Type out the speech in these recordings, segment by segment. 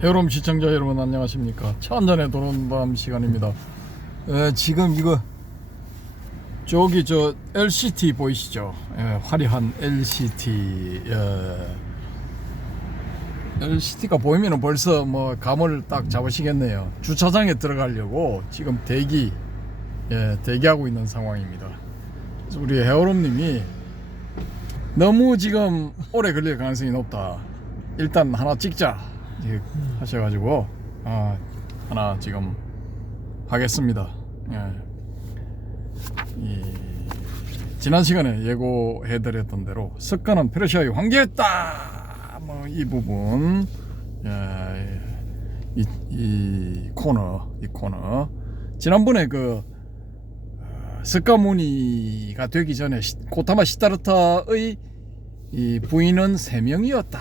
헤어롬 시청자 여러분 안녕하십니까. 차 한잔에 도는 밤 시간입니다. 지금 이거 저기 저 LCT 보이시죠? 화려한 LCT. LCT가 보이면 벌써 뭐 감을 딱 잡으시겠네요. 주차장에 들어가려고 지금 대기하고 있는 상황입니다. 그래서 우리 헤어롬님이 너무 지금 오래 걸릴 가능성이 높다. 일단 하나 찍자 하셔가지고 하나 지금 하겠습니다. 지난 시간에 예고해드렸던 대로 석가는 페르시아의 황제였다. 뭐 이 부분, 이 코너 지난번에 그 석가모니가 되기 전에 고타마 시다르타의 이 부인은 3명이었다.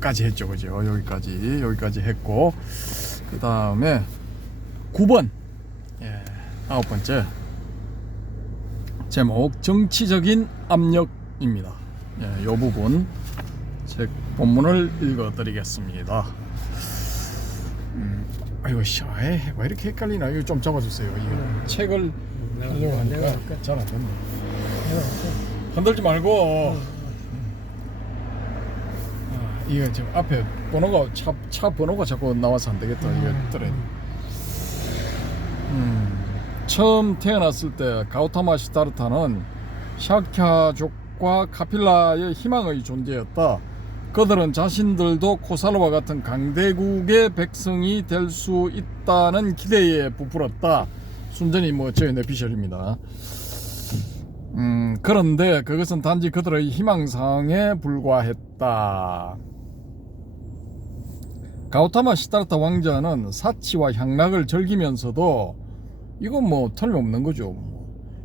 요거까지 했죠, 그죠? 여기까지 했고, 그 다음에 9번, 9번째 제목 정치적인 압력입니다. 요 부분 책 본문을 읽어드리겠습니다. 아이고 왜 이렇게 헷갈리나? 이거 좀 잡아주세요. 이거 책을 하려고 하니까 잘 안 된다. 흔들지 말고. 이거 지금 앞에 번호가 차 번호가 자꾸 나와서 안 되겠다. 이거 들어야 돼. 처음 태어났을 때 가우타마 시다르타는 샤캬족과 카필라의 희망의 존재였다. 그들은 자신들도 코살라와 같은 강대국의 백성이 될 수 있다는 기대에 부풀었다. 순전히 뭐 저의 내피셜입니다. 그런데 그것은 단지 그들의 희망사항에 불과했다. 가우타마 시다르타 왕자는 사치와 향락을 즐기면서도 이건 뭐 틀림없는 거죠.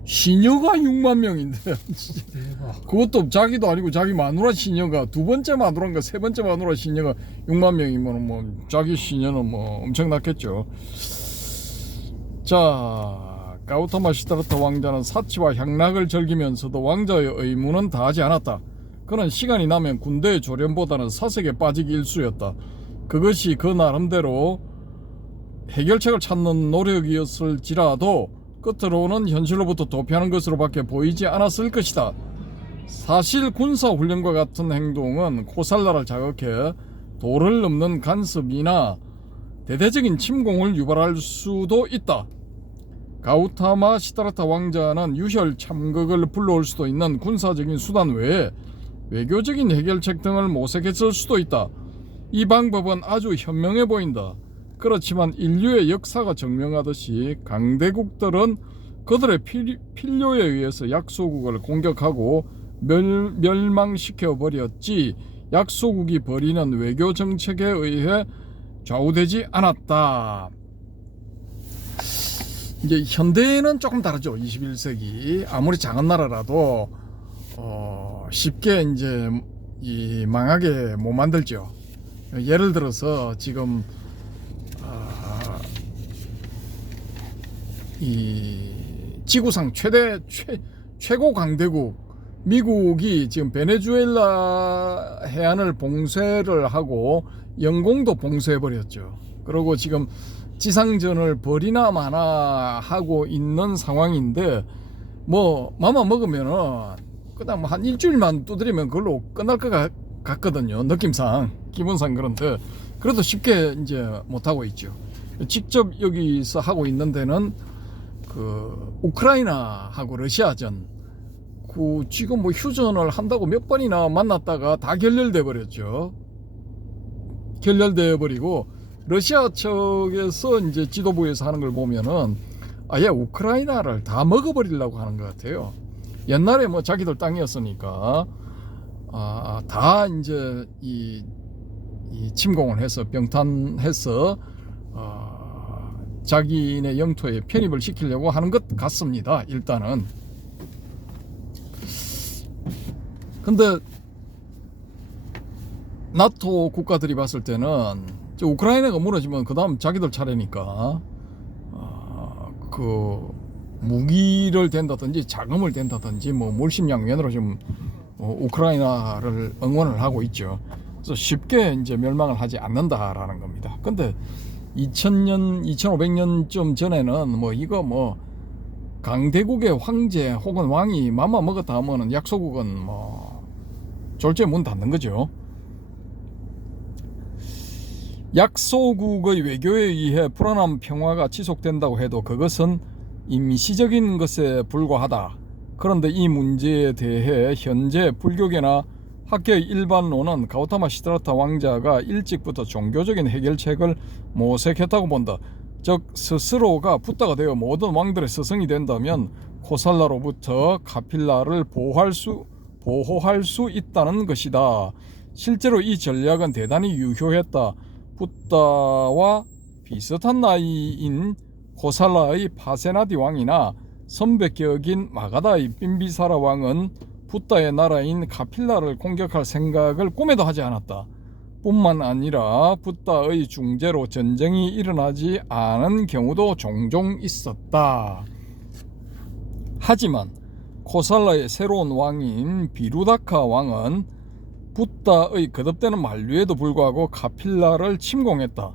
시녀가 6만 명인데 그것도 자기도 아니고 자기 마누라 시녀가 두 번째 마누라인가 세 번째 마누라 시녀가 6만 명이면 뭐 자기 시녀는 뭐 엄청났겠죠. 자, 가우타마 시다르타 왕자는 사치와 향락을 즐기면서도 왕자의 의무는 다하지 않았다. 그는 시간이 나면 군대의 조련보다는 사색에 빠지기 일쑤였다. 그것이 그 나름대로 해결책을 찾는 노력이었을지라도 끝으로는 현실로부터 도피하는 것으로밖에 보이지 않았을 것이다. 사실 군사훈련과 같은 행동은 코살라를 자극해 도를 넘는 간섭이나 대대적인 침공을 유발할 수도 있다. 가우타마 시다르타 왕자는 유혈 참극을 불러올 수도 있는 군사적인 수단 외에 외교적인 해결책 등을 모색했을 수도 있다. 이 방법은 아주 현명해 보인다. 그렇지만 인류의 역사가 증명하듯이 강대국들은 그들의 필요에 의해서 약소국을 공격하고 멸망시켜 버렸지 약소국이 벌이는 외교 정책에 의해 좌우되지 않았다. 이제 현대는 조금 다르죠. 21세기 아무리 작은 나라라도 쉽게 이제 망하게 못 만들죠. 예를 들어서 지금 이 지구상 최고 강대국 미국이 지금 베네수엘라 해안을 봉쇄를 하고 영공도 봉쇄해 버렸죠. 그리고 지금 지상전을 벌이나 마나 하고 있는 상황인데 뭐 맘만 먹으면은 그냥 한 일주일만 두드리면 그걸로 끝날 것 같거든요. 느낌상 기분상. 그런데 그래도 쉽게 이제 못 하고 있죠. 직접 여기서 하고 있는 데는 그 우크라이나하고 러시아전 지금 뭐 휴전을 한다고 몇 번이나 만났다가 다 결렬돼 버렸죠. 결렬돼 버리고 러시아 측에서 이제 지도부에서 하는 걸 보면은 아예 우크라이나를 다 먹어버리려고 하는 것 같아요. 옛날에 뭐 자기들 땅이었으니까 다 이제 이 침공을 해서 병탄해서 자기네 영토에 편입을 시키려고 하는 것 같습니다. 일단은. 근데 나토 국가들이 봤을 때는 우크라이나가 무너지면 그 다음 자기들 차례니까 그 무기를 댄다든지 자금을 댄다든지 뭐 물심양면으로 지금 우크라이나를 응원을 하고 있죠. 그래서 쉽게 이제 멸망을 하지 않는다라는 겁니다. 근데 2000년, 2500년쯤 전에는 뭐 이거 뭐 강대국의 황제 혹은 왕이 맘마 먹었다 하면은 약소국은 뭐 졸지에 문 닫는 거죠. 약소국의 외교에 의해 불안한 평화가 지속된다고 해도 그것은 임시적인 것에 불과하다. 그런데 이 문제에 대해 현재 불교계나 학계의 일반론은 가우타마 시드라타 왕자가 일찍부터 종교적인 해결책을 모색했다고 본다. 즉 스스로가 붓다가 되어 모든 왕들의 스승이 된다면 코살라로부터 카필라를 보호할 수 있다는 것이다. 실제로 이 전략은 대단히 유효했다. 붓다와 비슷한 나이인 코살라의 파세나디 왕이나 선배격인 마가다의 빈비사라 왕은 붓다의 나라인 카필라를 공격할 생각을 꿈에도 하지 않았다. 뿐만 아니라 붓다의 중재로 전쟁이 일어나지 않은 경우도 종종 있었다. 하지만 코살라의 새로운 왕인 비루다카 왕은 붓다의 거듭되는 만류에도 불구하고 카필라를 침공했다.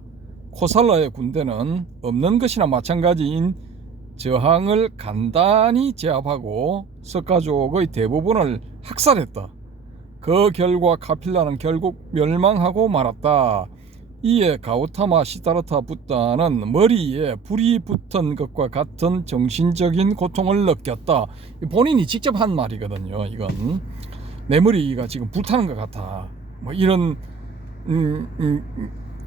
코살라의 군대는 없는 것이나 마찬가지인 저항을 간단히 제압하고 석가족의 대부분을 학살했다. 그 결과 카필라는 결국 멸망하고 말았다. 이에 가우타마 시다르타 붓다는 머리에 불이 붙은 것과 같은 정신적인 고통을 느꼈다. 본인이 직접 한 말이거든요. 이건 내 머리가 지금 불타는 것 같아. 뭐 이런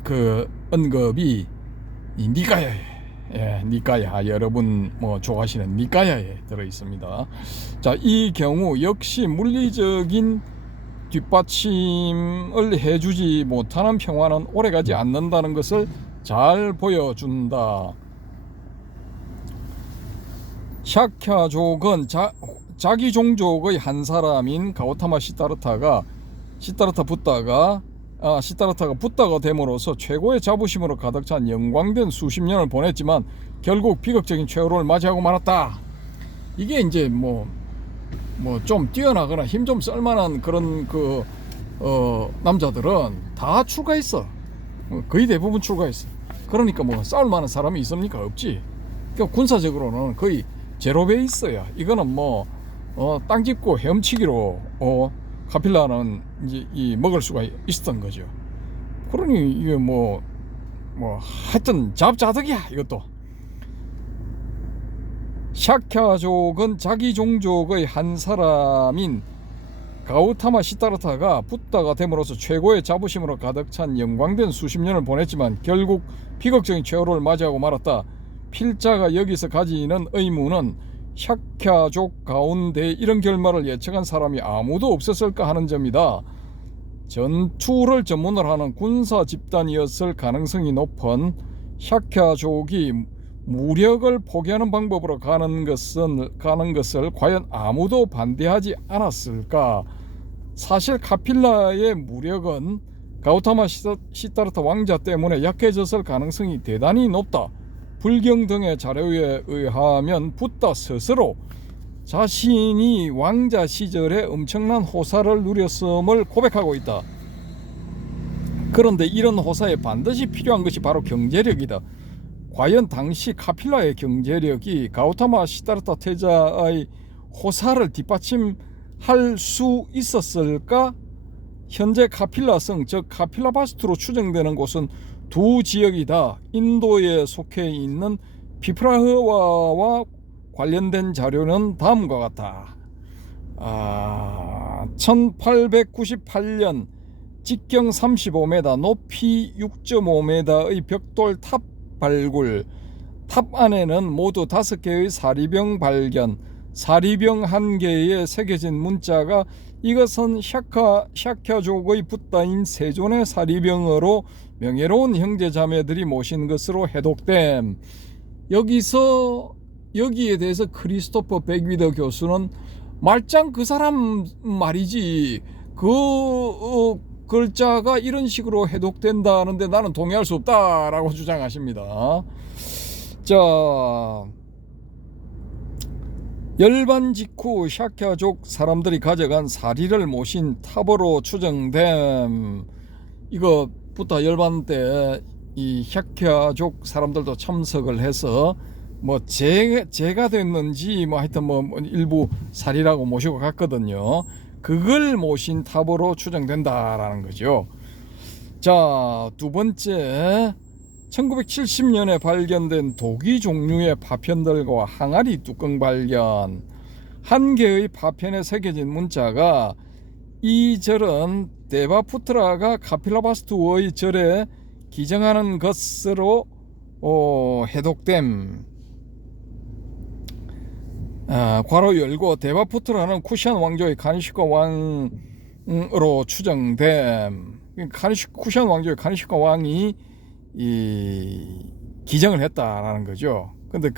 그 언급이 이 니까야에, 니까야, 여러분 뭐 좋아하시는 니까야에 들어 있습니다. 자, 이 경우 역시 물리적인 뒷받침을 해주지 못하는 평화는 오래가지 않는다는 것을 잘 보여준다. 샤캬족은 자기 종족의 한 사람인 가우타마 시다르타가 붓다가 됨으로써 최고의 자부심으로 가득 찬 영광된 수십 년을 보냈지만 결국 비극적인 최후를 맞이하고 말았다. 이게 이제 뭐 좀 뛰어나거나 힘 좀 쓸만한 그런 남자들은 다 출가했어. 거의 대부분 출가했어. 그러니까 뭐 싸울 만한 사람이 있습니까? 없지. 그러니까 군사적으로는 거의 제로 베이스야. 이거는 땅 짚고 헤엄치기로 카필라는 이제 먹을 수가 있었던 거죠. 그러니 이게 하여튼 잡자득이야 이것도. 샤캬족은 자기 종족의 한 사람인 가우타마 시다르타가 붓다가 됨으로써 최고의 자부심으로 가득 찬 영광된 수십 년을 보냈지만 결국 비극적인 최후를 맞이하고 말았다. 필자가 여기서 가지는 의무는 샤캬족 가운데 이런 결말을 예측한 사람이 아무도 없었을까 하는 점이다. 전투를 전문으로 하는 군사 집단이었을 가능성이 높은 샤캬족이 무력을 포기하는 방법으로 가는 것을 과연 아무도 반대하지 않았을까? 사실 카필라의 무력은 가우타마 시다르타 왕자 때문에 약해졌을 가능성이 대단히 높다. 불경 등의 자료에 의하면 붓다 스스로 자신이 왕자 시절에 엄청난 호사를 누렸음을 고백하고 있다. 그런데 이런 호사에 반드시 필요한 것이 바로 경제력이다. 과연 당시 카필라의 경제력이 가우타마 시다르타 태자의 호사를 뒷받침할 수 있었을까? 현재 카필라성, 즉 카필라바스투로 추정되는 곳은 두 지역이다. 인도에 속해 있는 피프라흐와와 관련된 자료는 다음과 같다. 1898년 직경 35m, 높이 6.5m의 벽돌 탑 발굴. 탑 안에는 모두 5개의 사리병 발견. 사리병 1개에 새겨진 문자가 이것은 샤캬족의 붓다인 세존의 사리병으로 명예로운 형제자매들이 모신 것으로 해독됨. 여기에 대해서 크리스토퍼 백위더 교수는 말짱 그 사람 말이지 글자가 이런 식으로 해독된다는데 나는 동의할 수 없다라고 주장하십니다. 자, 열반 직후 샤캬족 사람들이 가져간 사리를 모신 탑으로 추정됨. 이거부터 열반 때 이 혁야족 사람들도 참석을 해서 뭐 제가 됐는지 뭐 하여튼 뭐 일부 살이라고 모시고 갔거든요. 그걸 모신 탑으로 추정된다라는 거죠. 자, 두 번째, 1970년에 발견된 도기 종류의 파편들과 항아리 뚜껑 발견. 한 개의 파편에 새겨진 문자가 이 절은 데바푸트라가 카필라바스투의 절에 기정하는 것으로 해독됨. 괄호 열고 데바푸트라는 쿠시안 왕조의 카니시카 왕으로 추정됨. 쿠시안 왕조의 카니시카 왕이 기정을 했다라는 거죠. 근데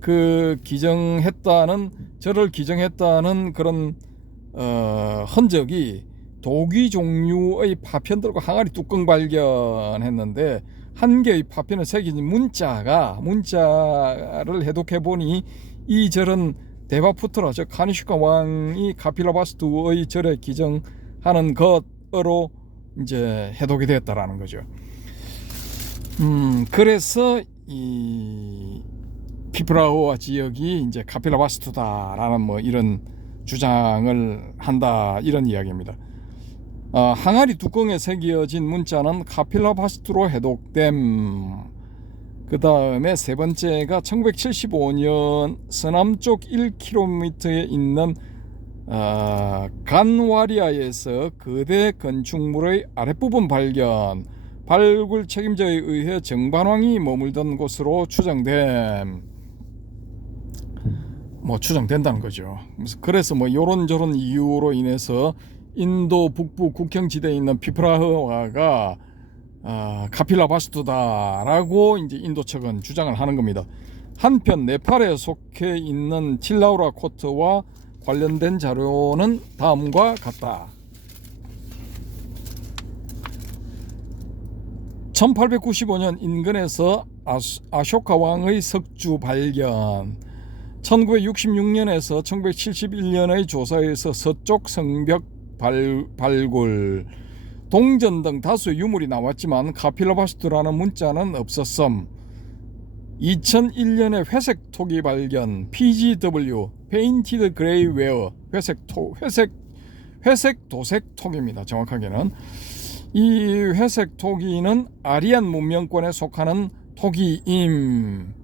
그 기정했다는, 절을 기정했다는 그런 흔적이 도기 종류의 파편들과 항아리 뚜껑 발견했는데, 한 개의 파편에 새겨진 문자를 해독해 보니 이 절은 데바푸트라, 즉 카니슈카 왕이 카필라바스투의 절에 기정하는 것으로 이제 해독이 되었다라는 거죠. 그래서 이 피프라우아 지역이 이제 카필라바스투다라는 뭐 이런 주장을 한다, 이런 이야기입니다. 항아리 뚜껑에 새겨진 문자는 카필라바스투로 해독됨. 그 다음에 세 번째가 1975년 서남쪽 1km에 있는 간와리아에서 거대 건축물의 아랫부분 발견. 발굴 책임자에 의해 정반왕이 머물던 곳으로 추정된다는 거죠. 그래서 뭐 요런저런 이유로 인해서 인도 북부 국경지대에 있는 피프라흐와가 카필라바스투다라고 이제 인도 측은 주장을 하는 겁니다. 한편 네팔에 속해 있는 틸라우라 코트와 관련된 자료는 다음과 같다. 1895년 인근에서 아쇼카 왕의 석주 발견. 1966년에서 1971년의 조사에서 서쪽 성벽 발굴. 동전 등 다수의 유물이 나왔지만 카필라바스투라는 문자는 없었음. 2001년에 회색 토기 발견. PGW Painted Grey Ware, 회색 도색 톡입니다. 정확하게는 이 회색 토기는 아리안 문명권에 속하는 토기임.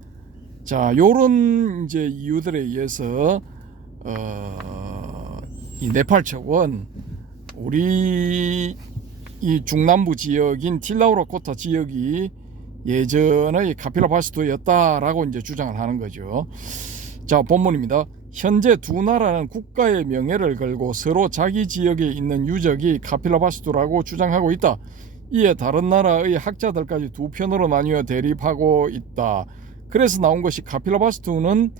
자, 요런 이제 이유들에 의해서 이 네팔 측은 우리 이 중남부 지역인 틸라우라 코타 지역이 예전의 카필라바스투였다라고 이제 주장을 하는 거죠. 자, 본문입니다. 현재 두 나라는 국가의 명예를 걸고 서로 자기 지역에 있는 유적이 카필라바스투라고 주장하고 있다. 이에 다른 나라의 학자들까지 두 편으로 나뉘어 대립하고 있다. 그래서 나온 것이 카필라바스투는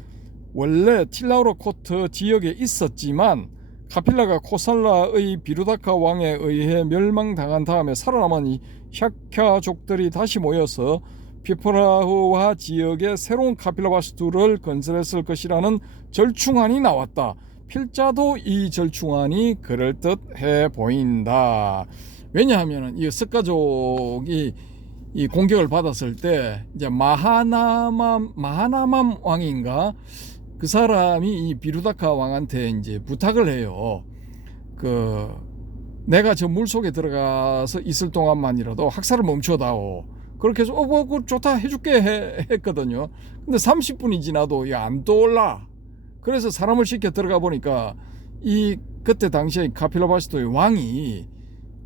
원래 틸라우라 코트 지역에 있었지만 카필라가 코살라의 비루다카 왕에 의해 멸망당한 다음에 살아남은 이 샤캬족들이 다시 모여서 피프라흐와 지역에 새로운 카필라바스투를 건설했을 것이라는 절충안이 나왔다. 필자도 이 절충안이 그럴듯해 보인다. 왜냐하면 이 스카족이 이 공격을 받았을 때 이제 마하나맘 왕인가, 그 사람이 이 비루다카 왕한테 이제 부탁을 해요. 내가 저 물속에 들어가서 있을 동안만이라도 학살을 멈춰다오. 그렇게 해서 그 좋다 해줄게 했거든요. 근데 30분이 지나도 안 떠올라. 그래서 사람을 시켜 들어가 보니까 그때 당시에 카필라바스투의 왕이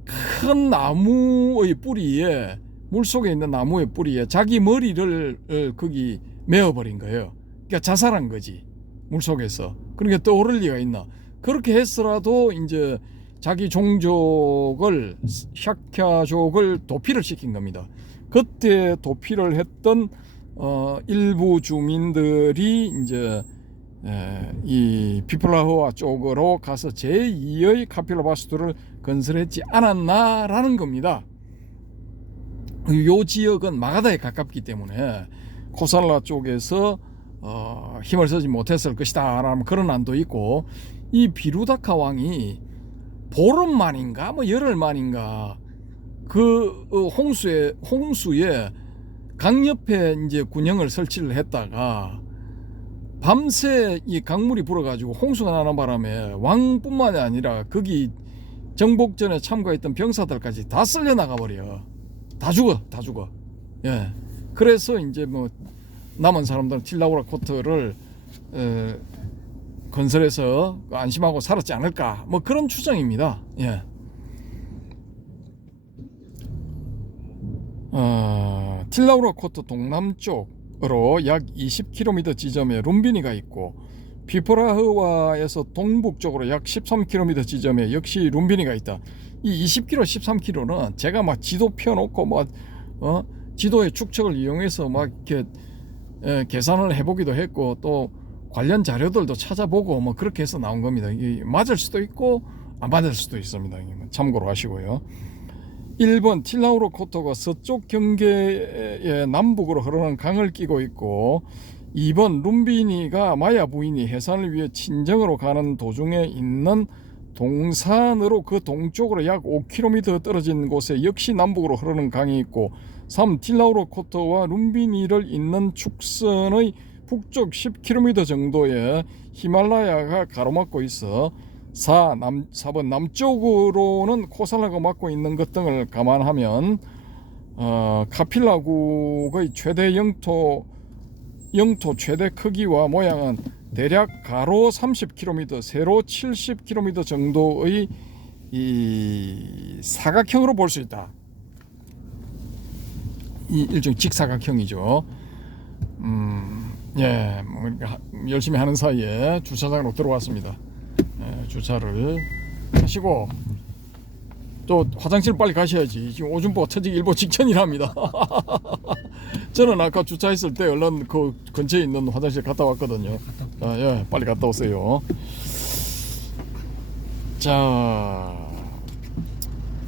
큰 나무의 뿌리에, 물속에 있는 나무의 뿌리에 자기 머리를 거기 메어버린 거예요. 그러니까 자살한 거지, 물속에서. 그러니까 떠오를 리가 있나. 그렇게 했으라도 이제 자기 종족을, 샤캬족을 도피를 시킨 겁니다. 그때 도피를 했던 일부 주민들이 이제 이 피플라흐아 쪽으로 가서 제2의 카필라바스투를 건설했지 않았나라는 겁니다. 이 지역은 마가다에 가깝기 때문에 코살라 쪽에서 힘을 쓰지 못했을 것이다 라는 그런 안도 있고, 이 비루다카 왕이 보름 만인가 뭐 열흘 만인가 그 홍수에 강 옆에 이제 군형을 설치를 했다가 밤새 이 강물이 불어가지고 홍수가 나는 바람에 왕뿐만이 아니라 거기 정복전에 참가했던 병사들까지 다 쓸려 나가 버려. 다 죽어. 예. 그래서 이제 뭐 남은 사람들은 틸라우라 코트를 건설해서 안심하고 살았지 않을까, 뭐 그런 추정입니다. 예. 틸라우라 코트 동남쪽으로 약 20km 지점에 룸비니가 있고, 피프라흐와에서 동북쪽으로 약 13km 지점에 역시 룸비니가 있다. 이 20km, 13km는 제가 막 지도 펴놓고 지도의 축척을 이용해서 막 이렇게 계산을 해보기도 했고, 또 관련 자료들도 찾아보고 뭐 그렇게 해서 나온 겁니다. 이게 맞을 수도 있고 안 맞을 수도 있습니다. 참고로 하시고요. 1번 틸라우라 코트가 서쪽 경계의 남북으로 흐르는 강을 끼고 있고, 2번 룸비니가 마야 부인이 해산을 위해 친정으로 가는 도중에 있는 동산으로 그 동쪽으로 약 5km 떨어진 곳에 역시 남북으로 흐르는 강이 있고, 3. 틸라우라 코트와 룸비니를 잇는 축선의 북쪽 10km 정도에 히말라야가 가로막고 있어 4번 남쪽으로는 코살라가 막고 있는 것 등을 감안하면 카필라국의 최대 영토 최대 크기와 모양은 대략 가로 30km, 세로 70km 정도의 이 사각형으로 볼 수 있다. 이 일종 직사각형이죠. 예, 뭐 열심히 하는 사이에 주차장으로 들어왔습니다. 예, 주차를 하시고 또 화장실 빨리 가셔야지. 지금 오줌보가 터지기 일보 직전이랍니다. 저는 아까 주차했을 때 얼른 그 근처에 있는 화장실 갔다 왔거든요. 예, 빨리 갔다 오세요. 자,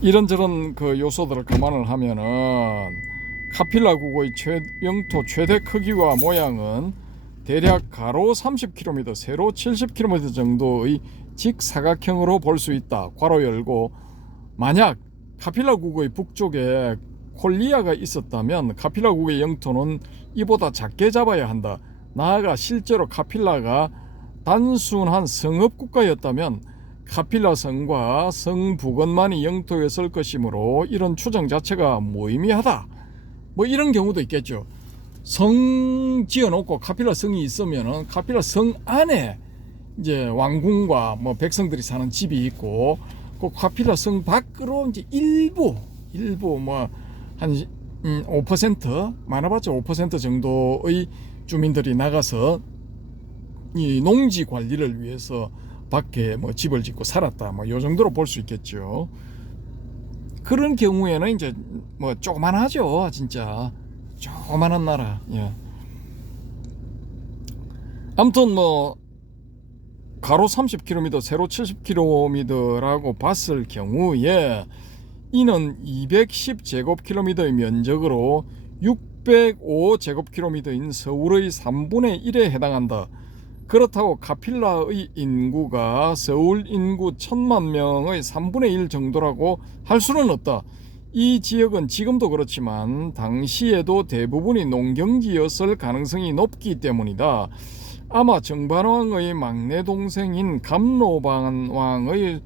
이런저런 그 요소들을 감안을 하면은 카필라국의 영토 최대 크기와 모양은 대략 가로 30km, 세로 70km 정도의 직사각형으로 볼 수 있다. 괄호 열고, 만약 카필라국의 북쪽에 콜리아가 있었다면 카필라국의 영토는 이보다 작게 잡아야 한다. 나아가 실제로 카필라가 단순한 성읍국가였다면 카필라 성과 성 부근만이 영토였을 것이므로 이런 추정 자체가 무의미하다. 뭐 이런 경우도 있겠죠. 성 지어놓고 카필라 성이 있으면은 카필라 성 안에 이제 왕궁과 뭐 백성들이 사는 집이 있고, 그 카필라 성 밖으로 이제 일부 뭐 한 5% 많아봤자 5% 정도의 주민들이 나가서 이 농지 관리를 위해서 밖에 뭐 집을 짓고 살았다. 뭐 요 정도로 볼 수 있겠죠. 그런 경우에는 이제 뭐 조그만하죠. 진짜 조그만한 나라. 예. 아무튼 뭐 가로 30km, 세로 70km라고 봤을 경우에 이는 210제곱킬로미터의 면적으로 605제곱킬로미터인 서울의 3분의 1에 해당한다. 그렇다고 카필라의 인구가 서울 인구 1000만 명의 3분의 1 정도라고 할 수는 없다. 이 지역은 지금도 그렇지만 당시에도 대부분이 농경지였을 가능성이 높기 때문이다. 아마 정반왕의 막내 동생인 감로반왕의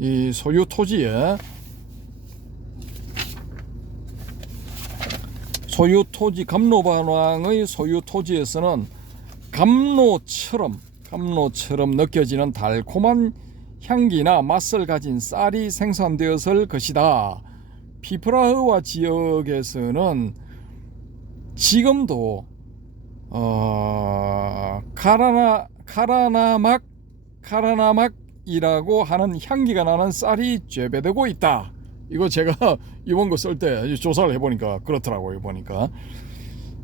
이 소유 토지에 감로반왕의 소유 토지에서는 감로처럼 느껴지는 달콤한 향기나 맛을 가진 쌀이 생산되었을 것이다. 피프라흐와 지역에서는 지금도 카라나막이라고 하는 향기가 나는 쌀이 재배되고 있다. 이거 제가 이번 거 쓸 때 조사를 해보니까 그렇더라고요. 보니까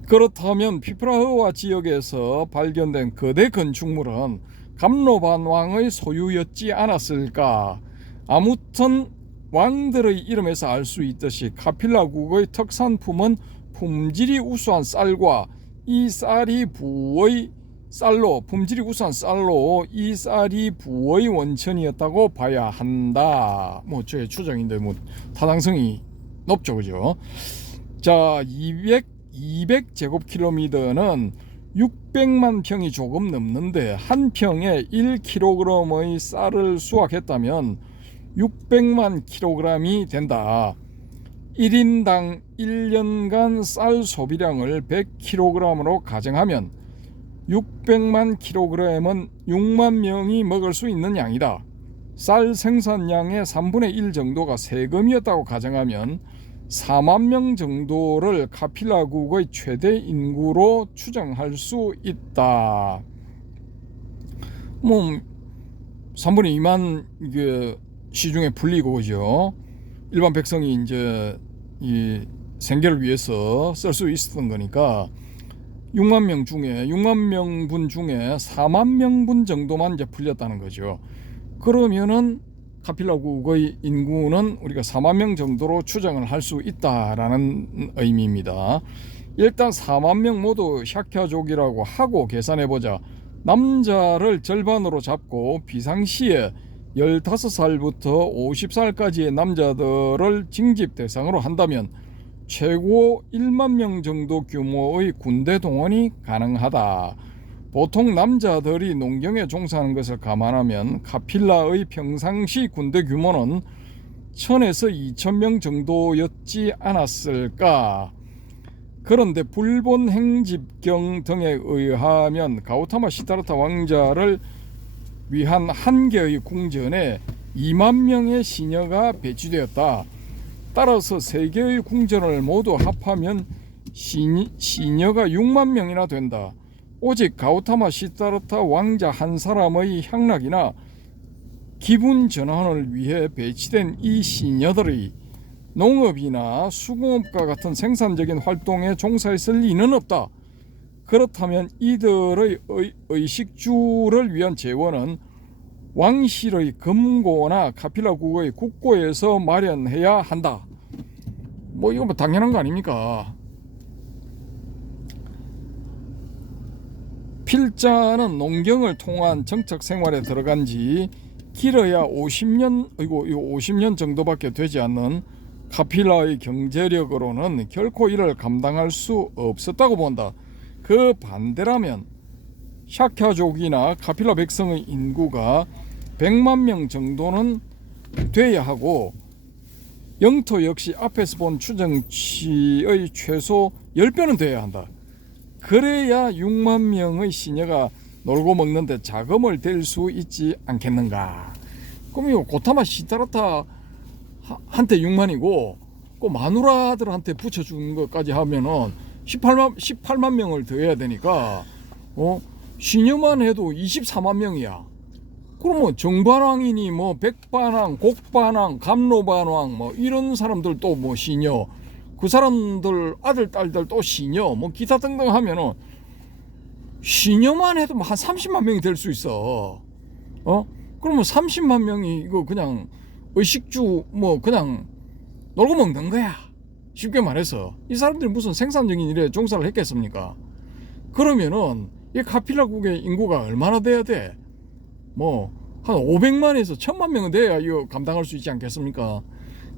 그렇다면 피프라흐와 지역에서 발견된 거대 건축물은 감로반 왕의 소유였지 않았을까? 아무튼 왕들의 이름에서 알 수 있듯이 카필라국의 특산품은 품질이 우수한 쌀과 이 쌀이 부의 쌀로 이 쌀이 부의 원천이었다고 봐야 한다. 뭐 저의 추정인데 뭐 타당성이 높죠, 그죠? 자, 200제곱킬로미터는 600만 평이 조금 넘는데 한 평에 1kg의 쌀을 수확했다면 600만 kg이 된다. 1인당 1년간 쌀 소비량을 100kg으로 가정하면 600만 kg은 6만 명이 먹을 수 있는 양이다. 쌀 생산량의 3분의 1 정도가 세금이었다고 가정하면 4만 명 정도를 카필라국의 최대 인구로 추정할 수 있다. 뭐 3분의 2만 이게 시중에 불리고 그죠. 일반 백성이 이제 이 생계를 위해서 쓸 수 있었던 거니까 6만 명분 중에 4만 명분 정도만 이제 풀렸다는 거죠. 그러면은 카필라국의 인구는 우리가 4만 명 정도로 추정을 할 수 있다라는 의미입니다. 일단 4만 명 모두 샤캬족이라고 하고 계산해보자. 남자를 절반으로 잡고 비상시에 15살부터 50살까지의 남자들을 징집 대상으로 한다면 최고 1만 명 정도 규모의 군대 동원이 가능하다. 보통 남자들이 농경에 종사하는 것을 감안하면 카필라의 평상시 군대 규모는 1000에서 2000명 정도였지 않았을까. 그런데 불본 행집경 등에 의하면 가우타마 시타르타 왕자를 위한 한 개의 궁전에 2만 명의 시녀가 배치되었다. 따라서 세 개의 궁전을 모두 합하면 시녀가 6만 명이나 된다. 오직 가우타마 시타르타 왕자 한 사람의 향락이나 기분 전환을 위해 배치된 이 시녀들이 농업이나 수공업과 같은 생산적인 활동에 종사했을 리는 없다. 그렇다면 이들의 의식주를 위한 재원은 왕실의 금고나 카필라국의 국고에서 마련해야 한다. 뭐 이거 뭐 당연한 거 아닙니까? 필자는 농경을 통한 정착 생활에 들어간 지 길어야 50년 정도밖에 되지 않는 카필라의 경제력으로는 결코 이를 감당할 수 없었다고 본다. 그 반대라면 샤캬족이나 카필라 백성의 인구가 100만 명 정도는 돼야 하고 영토 역시 앞에서 본 추정치의 최소 10배는 돼야 한다. 그래야 6만 명의 시녀가 놀고 먹는데 자금을 댈 수 있지 않겠는가. 그럼 이거 고타마 시타르타 한테 6만이고 그 마누라들한테 붙여준 것까지 하면은 18만 명을 더 해야 되니까 시녀만 해도 24만 명이야. 그러면 정반왕이니 뭐 백반왕, 곡반왕, 감로반왕 뭐 이런 사람들 또 뭐 시녀, 그 사람들 아들 딸들 또 시녀 뭐 기타 등등 하면은 시녀만 해도 한 30만 명이 될 수 있어. 그러면 30만 명이 이거 그냥 의식주 뭐 그냥 놀고 먹는 거야. 쉽게 말해서 이 사람들이 무슨 생산적인 일에 종사를 했겠습니까? 그러면은 이 카필라국의 인구가 얼마나 돼야 돼? 뭐 한 500만에서 1000만 명은 돼야 이거 감당할 수 있지 않겠습니까?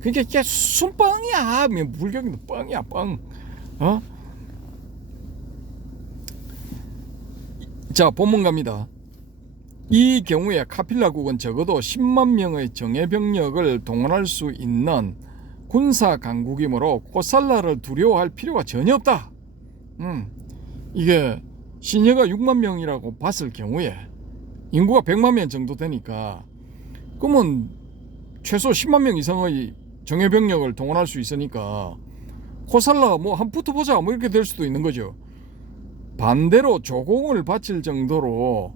그게 순뻥이야. 불경도 뻥이야, 뻥. 자, 본문 갑니다. 이 경우에 카필라국은 적어도 10만 명의 정예병력을 동원할 수 있는 군사 강국이므로 코살라를 두려워할 필요가 전혀 없다. 이게 시녀가 6만 명이라고 봤을 경우에 인구가 100만 명 정도 되니까 그러면 최소 10만 명 이상의 정예병력을 동원할 수 있으니까 코살라 뭐 한 붙어보자 뭐 이렇게 될 수도 있는 거죠. 반대로 조공을 바칠 정도로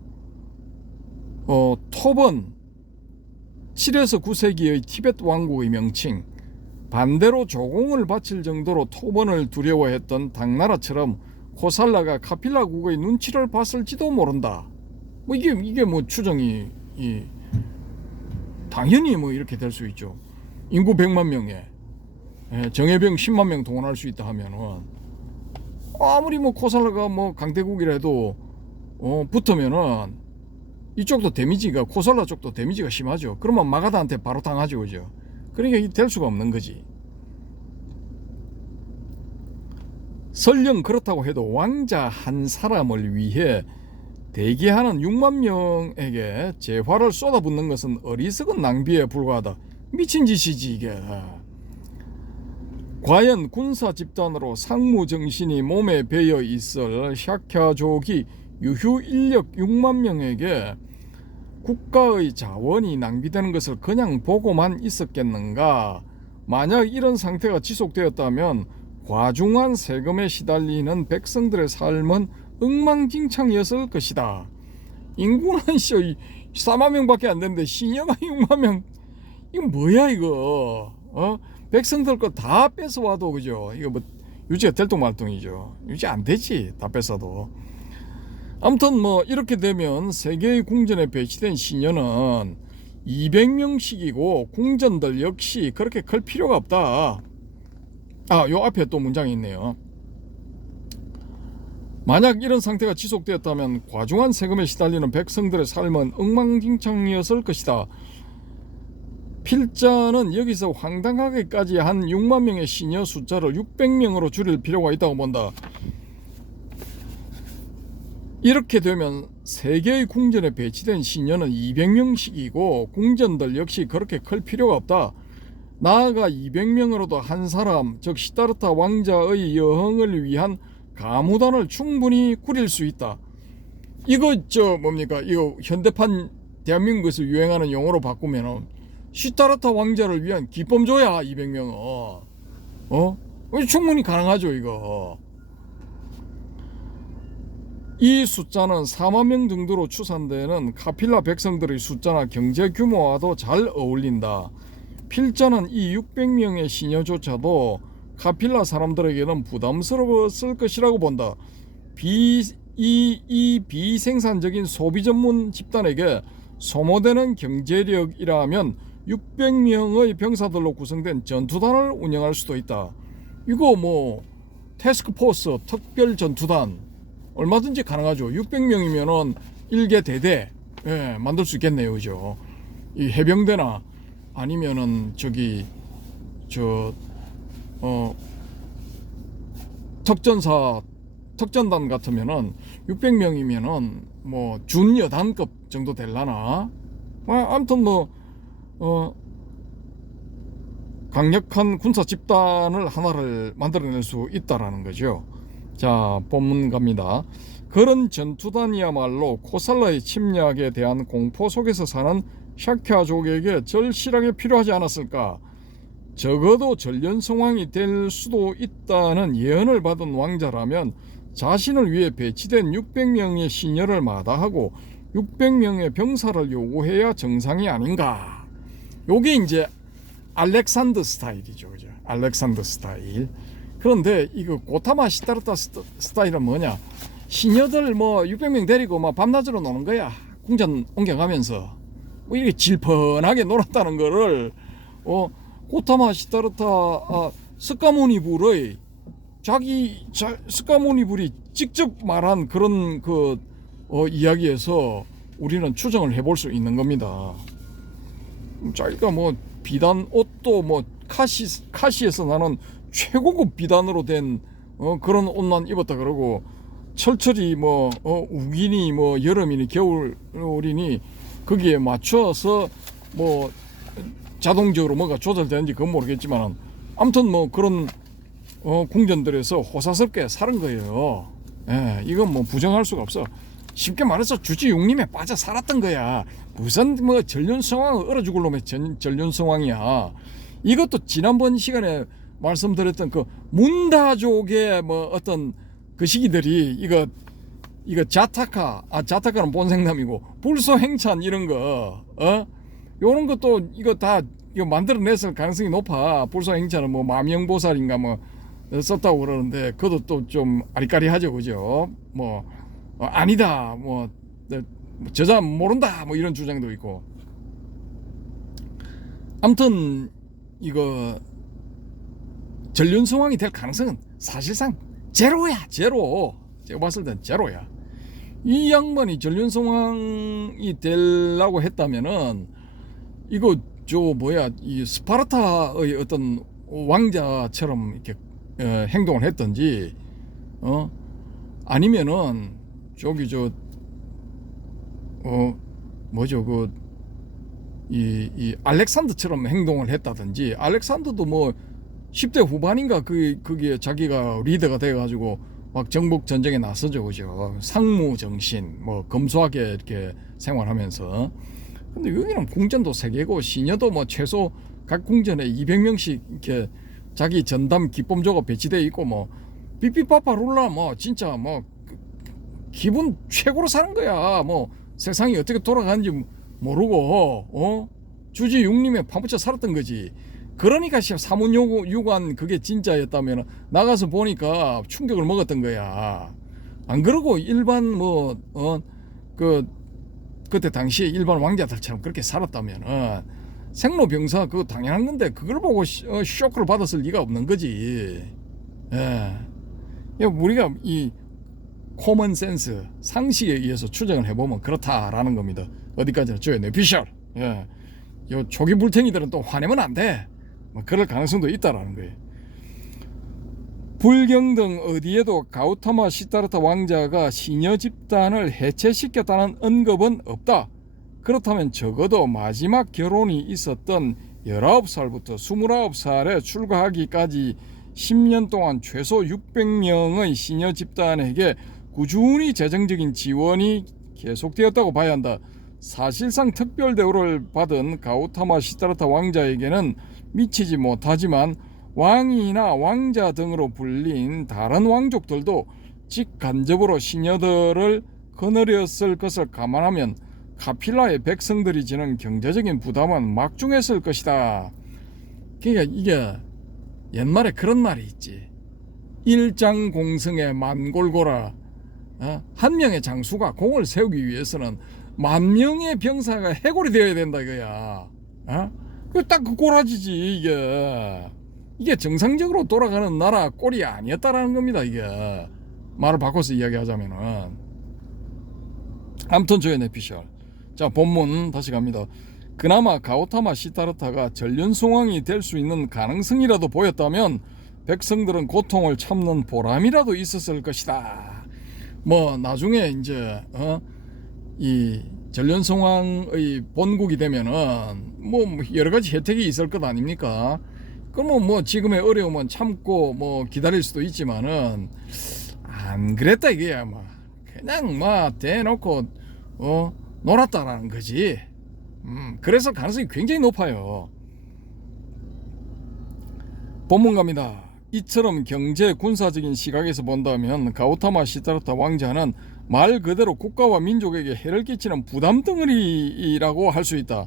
토번 7에서 9세기의 티베트 왕국의 명칭, 반대로 조공을 바칠 정도로 토번을 두려워했던 당나라처럼 코살라가 카필라국의 눈치를 봤을지도 모른다. 뭐 이게 뭐 추정이 당연히 뭐 이렇게 될 수 있죠. 인구 100만 명에 정예병 10만 명 동원할 수 있다 하면은 아무리 뭐 코살라가 뭐 강대국이라 해도 붙으면은 이쪽도 데미지가 코살라 쪽도 데미지가 심하죠. 그러면 마가다한테 바로 당하죠, 그죠? 그러니까 될 수가 없는 거지. 설령 그렇다고 해도 왕자 한 사람을 위해 대기하는 6만 명에게 재화를 쏟아붓는 것은 어리석은 낭비에 불과하다. 미친 짓이지 이게. 과연 군사 집단으로 상무 정신이 몸에 배어 있을 샤캬족이 유휴 인력 6만 명에게 국가의 자원이 낭비되는 것을 그냥 보고만 있었겠는가? 만약 이런 상태가 지속되었다면 과중한 세금에 시달리는 백성들의 삶은 엉망진창이었을 것이다. 인구는 4만 명밖에 안 되는데 신여가 6만 명. 이거 뭐야 이거? 백성들 거 다 뺏어와도 그죠? 이거 뭐 유지가 될똥말똥이죠. 유지 안 되지, 다 뺏어도. 아무튼 뭐 이렇게 되면 세계의 궁전에 배치된 신녀는 200명씩이고 궁전들 역시 그렇게 클 필요가 없다. 요 앞에 또 문장이 있네요. 만약 이런 상태가 지속되었다면 과중한 세금에 시달리는 백성들의 삶은 엉망진창이었을 것이다. 필자는 여기서 황당하게까지 한 6만 명의 신녀 숫자를 600명으로 줄일 필요가 있다고 본다. 이렇게 되면 세계의 궁전에 배치된 신녀는 200명씩이고 궁전들 역시 그렇게 클 필요가 없다. 나아가 200명으로도 한 사람, 즉 시다르타 왕자의 여흥을 위한 가무단을 충분히 꾸릴 수 있다. 이거 뭡니까? 이거 현대판 대한민국에서 유행하는 용어로 바꾸면은 시다르타 왕자를 위한 기범조야 200명은. 충분히 가능하죠 이거. 이 숫자는 4만 명 정도로 추산되는 카필라 백성들의 숫자나 경제 규모와도 잘 어울린다. 필자는 이 600명의 시녀조차도 카필라 사람들에게는 부담스러웠을 것이라고 본다. 이 비생산적인 소비 전문 집단에게 소모되는 경제력이라면 600명의 병사들로 구성된 전투단을 운영할 수도 있다. 이거 뭐 태스크포스 특별 전투단 얼마든지 가능하죠. 600명이면은 일개 대대 만들 수 있겠네요, 그죠? 이 해병대나 아니면은 특전단 같으면은 600명이면은 뭐 준여단급 정도 될라나. 아무튼 뭐 강력한 군사 집단을 하나를 만들어낼 수 있다라는 거죠. 자, 본문 갑니다. 그런 전투단이야말로 코살라의 침략에 대한 공포 속에서 사는 샤캬족에게 절실하게 필요하지 않았을까? 적어도 전련성왕이 될 수도 있다는 예언을 받은 왕자라면 자신을 위해 배치된 600명의 신녀를 마다하고 600명의 병사를 요구해야 정상이 아닌가? 요게 이제 알렉산더 스타일이죠, 그죠? 알렉산더 스타일. 그런데 이거 고타마 시다르타 스타일은 뭐냐? 신녀들 뭐 600명 데리고 막 밤낮으로 노는 거야. 궁전 옮겨가면서 뭐 이렇게 질펀하게 놀았다는 거를 고타마 시다르타 스카모니불의 스카모니불이 직접 말한 그런 이야기에서 우리는 추정을 해볼 수 있는 겁니다. 자기가 뭐 비단 옷도 뭐 카시에서 나는 최고급 비단으로 된 그런 옷만 입었다 그러고 철철이 뭐 우기니 뭐 여름이니 겨울이니 거기에 맞춰서 뭐 자동적으로 뭐가 조절되는지 그건 모르겠지만 아무튼 뭐 그런 궁전들에서 호사스럽게 사는 거예요. 이건 뭐 부정할 수가 없어. 쉽게 말해서 주지용림에 빠져 살았던 거야. 무슨 뭐 전륜성왕을 얼어 죽을 놈의 전륜성왕이야. 이것도 지난번 시간에 말씀드렸던 그 문다족의 뭐 어떤 그 시기들이 이거 자타카는 본생남이고 불소행찬 이런 거 요런 것도 이거 다 이거 만들어냈을 가능성이 높아. 불소행찬은 뭐 마명보살인가 뭐 썼다고 그러는데 그것도 또 좀 아리까리하죠, 그죠? 뭐 아니다 뭐 저자 모른다 뭐 이런 주장도 있고. 아무튼 이거 전륜성왕이 될 가능성은 사실상 제로야. 제로. 제가 봤을 땐 제로야. 이 양반이 전륜성왕이 되려고 했다면은 이거 이 스파르타의 어떤 왕자처럼 이렇게 행동을 했든지 아니면은 저기 뭐죠 이 알렉산더처럼 행동을 했다든지, 알렉산더도 뭐 10대 후반인가 그게 자기가 리더가 돼가지고 막 정복 전쟁에 나서죠, 그죠? 상무 정신, 뭐 검소하게 이렇게 생활하면서. 근데 여기는 궁전도 3개고 시녀도 뭐 최소 각 궁전에 200명씩 이렇게 자기 전담 기범조가 배치돼 있고, 뭐 삐삐빠빠룰라 뭐 진짜 뭐 기분 최고로 사는 거야. 뭐 세상이 어떻게 돌아가는지 모르고 주지 육림에 파묻혀 살았던 거지. 그러니까 사문유관 그게 진짜였다면 나가서 보니까 충격을 먹었던 거야. 안 그러고 일반 그때 당시에 일반 왕자들처럼 그렇게 살았다면 생로병사 그거 당연한 건데, 그걸 보고 쇼크를 받았을 리가 없는 거지. 예. 우리가 이 코먼 센스, 상식에 의해서 추정을 해보면 그렇다라는 겁니다. 어디까지나 저의 뇌피셜. 예. 요 초기 불탱이들은 또 화내면 안 돼. 뭐 그럴 가능성도 있다라는 거예요. 불경 등 어디에도 가우타마 시타르타 왕자가 시녀 집단을 해체시켰다는 언급은 없다. 그렇다면 적어도 마지막 결혼이 있었던 19살부터 29살에 출가하기까지 10년 동안 최소 600명의 시녀 집단에게 꾸준히 재정적인 지원이 계속되었다고 봐야 한다. 사실상 특별 대우를 받은 가우타마 시타르타 왕자에게는 미치지 못하지만 왕이나 왕자 등으로 불린 다른 왕족들도 직간접으로 시녀들을 거느렸을 것을 감안하면 카필라의 백성들이 지는 경제적인 부담은 막중했을 것이다. 그러니까 이게 옛말에 그런 말이 있지. 일장공성의 만골고라. 한 명의 장수가 공을 세우기 위해서는 10,000명의 병사가 해골이 되어야 된다 이거야. 딱 그 꼬라지지. 이게 정상적으로 돌아가는 나라 꼴이 아니었다라는 겁니다. 이게 말을 바꿔서 이야기하자면은. 아무튼 저의 내피셜. 자, 본문 다시 갑니다. 그나마 가우타마 시타르타가 전륜승왕이 될 수 있는 가능성이라도 보였다면 백성들은 고통을 참는 보람이라도 있었을 것이다. 뭐 나중에 이제 이 전륜성왕의 본국이 되면은 뭐 여러 가지 혜택이 있을 것 아닙니까? 그러면 뭐 지금의 어려움은 참고 뭐 기다릴 수도 있지만은 안 그랬다 이거야. 뭐 그냥 막 대놓고 놀았다라는 거지. 그래서 가능성이 굉장히 높아요. 본문 갑니다. 이처럼 경제 군사적인 시각에서 본다면 가우타마 시타르타 왕자는 말 그대로 국가와 민족에게 해를 끼치는 부담 덩어리라고 할 수 있다.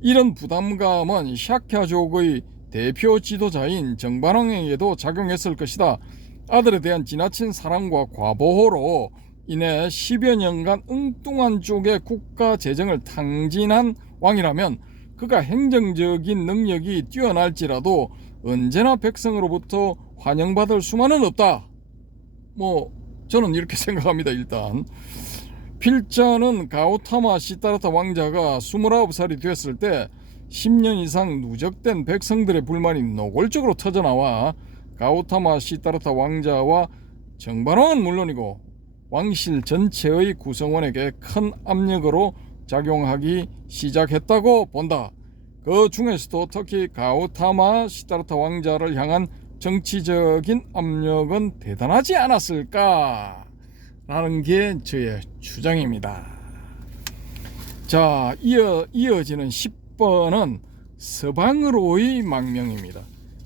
이런 부담감은 샤캬족의 대표 지도자인 정반왕에게도 작용했을 것이다. 아들에 대한 지나친 사랑과 과보호로 인해 10여 년간 엉뚱한 쪽의 국가 재정을 탕진한 왕이라면 그가 행정적인 능력이 뛰어날지라도 언제나 백성으로부터 환영받을 수만은 없다. 뭐 저는 이렇게 생각합니다. 일단 필자는 가우타마 시타르타 왕자가 29살이 됐을 때 10년 이상 누적된 백성들의 불만이 노골적으로 터져나와 가우타마 시타르타 왕자와 정반왕은 물론이고 왕실 전체의 구성원에게 큰 압력으로 작용하기 시작했다고 본다. 그 중에서도 특히 가우타마 시타르타 왕자를 향한 정치적인 압력은 대단하지 않았을까 라는 게 저의 주장입니다. 자, 이어지는 10번은 서방으로의 망명입니다.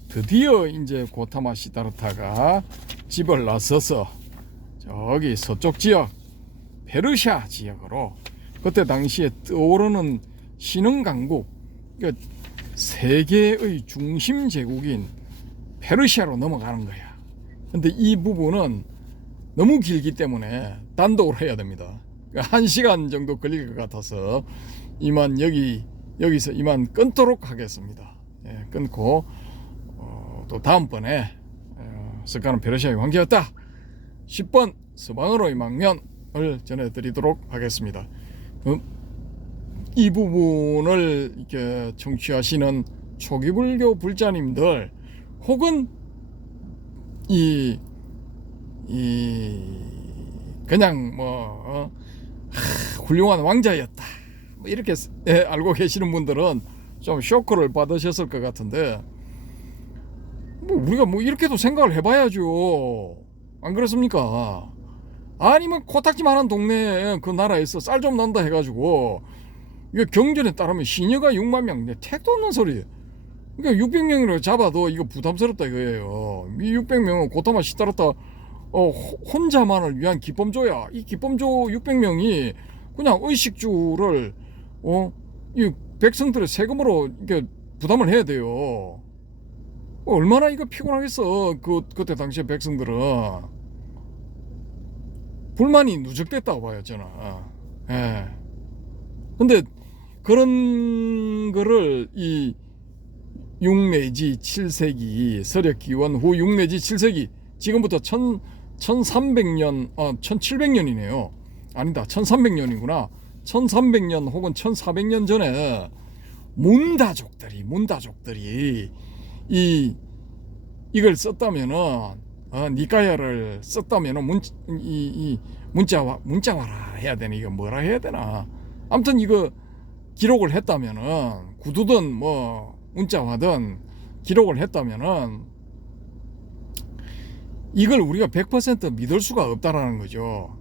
드디어 이제 고타마 시타르타가 집을 나서서 저기 서쪽 지역 페르시아 지역으로, 그때 당시에 떠오르는 신흥강국, 그러니까 세계의 중심 제국인 페르시아로 넘어가는 거야. 근데 이 부분은 너무 길기 때문에 단독으로 해야 됩니다. 1시간 정도 걸릴 것 같아서 이만 여기서 이만 끊도록 하겠습니다. 끊고 또 다음번에 석가는 페르시아의 왕기였다 10번 서방으로의 망명을 전해드리도록 하겠습니다. 이 부분을 이렇게 청취하시는 초기불교 불자님들 혹은 이 그냥 훌륭한 왕자였다 뭐 이렇게 알고 계시는 분들은 좀 쇼크를 받으셨을 것 같은데, 뭐 우리가 뭐 이렇게도 생각을 해봐야죠. 안 그렇습니까? 아니면 코딱지만한 동네에 그 나라에서 쌀 좀 난다 해가지고 이거 경전에 따르면 시녀가 6만 명, 택도 없는 소리. 그러니까 600명이라고 잡아도 이거 부담스럽다 이거예요. 이 600명은 고타마 시타르타 혼자만을 위한 기범조야. 이 기범조 600명이 그냥 의식주를 이 백성들의 세금으로 이렇게 부담을 해야 돼요. 얼마나 이거 피곤하겠어. 그때 당시에 백성들은 불만이 누적됐다고 봐요 저는. 예. 근데 그런 거를 이 6 내지 7세기 서력기원 후 6 내지 7세기 지금부터 1300년 1700년이네요. 아니다 1300년이구나. 1300년 혹은 1400년 전에 문다족들이 이걸 썼다면은 니까야를 썼다면은 문자화라 해야 되나 이거 뭐라 해야 되나. 아무튼 이거 기록을 했다면은 구두든 뭐 문자화든 기록을 했다면은 이걸 우리가 100% 믿을 수가 없다라는 거죠.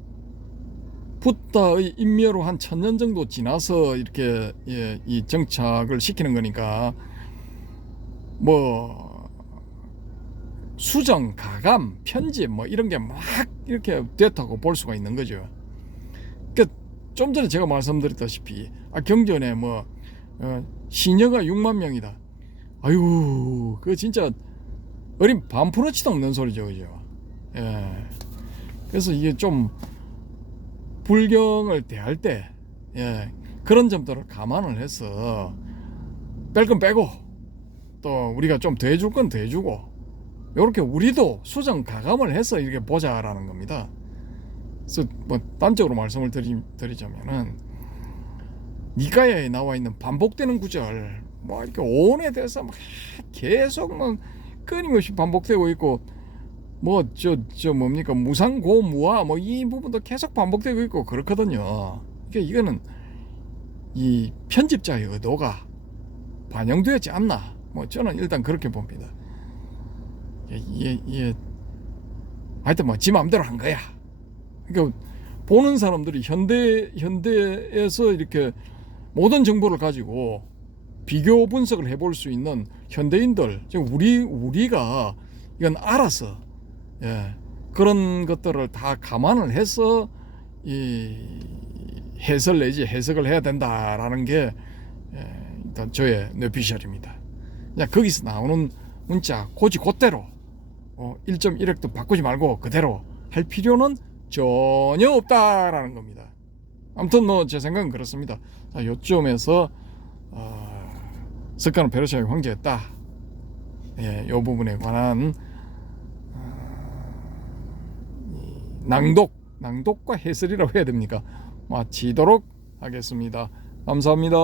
붓다의 인멸로 한 1000년 정도 지나서 이렇게 이 정착을 시키는 거니까 뭐 수정, 가감, 편집 뭐 이런 게 막 이렇게 됐다고 볼 수가 있는 거죠. 그러니까 좀 전에 제가 말씀드렸다시피 경전에 시녀가 6만 명이다. 아유, 그거 진짜 어린 반푼어치도 없는 소리죠, 그죠? 예. 그래서 이게 좀 불경을 대할 때 그런 점들을 감안을 해서 뺄 건 빼고 또 우리가 좀 더해줄 건 더해주고 이렇게 우리도 수정 가감을 해서 이렇게 보자라는 겁니다. 그래서 단적으로 말씀을 드리자면은 니까야에 나와 있는 반복되는 구절 이렇게 온에 대해서 계속 끊임없이 반복되고 있고 뭡니까 무상고무화 이 부분도 계속 반복되고 있고 그렇거든요. 그러니까 이거는 이 편집자의 의도가 반영되었지 않나 저는 일단 그렇게 봅니다. 이게 하여튼 지 마음대로 한 거야. 그러니까 보는 사람들이 현대에서 이렇게 모든 정보를 가지고 비교 분석을 해볼 수 있는 현대인들, 우리가 이건 알아서 그런 것들을 다 감안을 해서 이 해설 내지 해석을 해야 된다라는 게 일단 저의 뇌피셜입니다. 그냥 거기서 나오는 문자 곧대로 1.1획도 바꾸지 말고 그대로 할 필요는 전혀 없다라는 겁니다. 아무튼 제 생각은 그렇습니다. 자, 요점에서 석가는 페르시아의 황제였다. 이 부분에 관한 낭독과 해설이라고 해야 됩니까? 마치도록 하겠습니다. 감사합니다.